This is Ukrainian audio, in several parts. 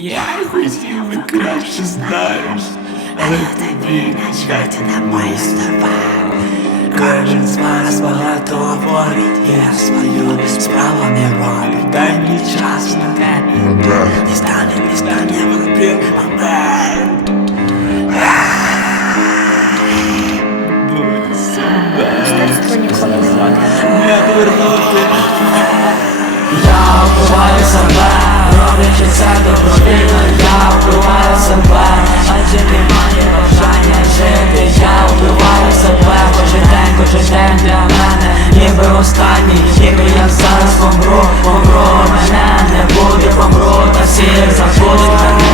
Я хотів і краще знаєш, але тобі начхати на мої слова. Кожен з вас багато говорить, я свою справу не робить. Дай мені час на тебе, не стане, не стане в один момент. Будь себе, Мистецтво ніколи не буде. не вернути. Я вбиваю себе, День, для мене, ніби останній, ніби я зараз помру, помру, мене не буде, помру, та всі забудуть мене.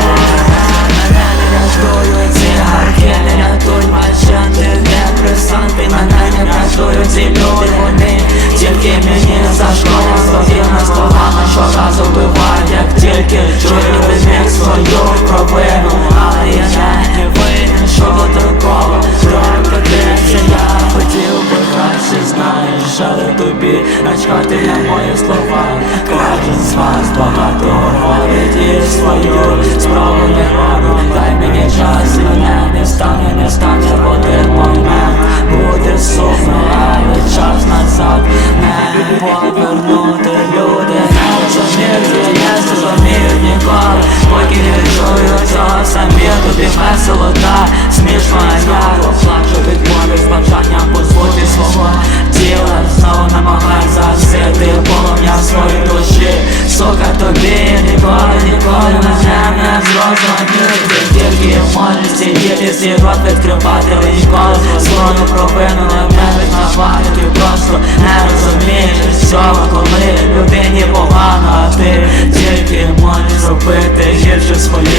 Мене не рятують цигарки, не рятують мальчанти, депресанти, мене не рятують ці люди, вони тільки мені зашкодять своїми словами, щоразу вбивають, як тільки чую від них свою начхати на мої слова, кожен з вас багато робить і свою справу не робить, тільки можеш сидіти, свій рот відкривати, ніколи свою провину на визнавати, ти просто не розумієш цього, коли людині погано, а ти тільки можеш зробити гірше словами.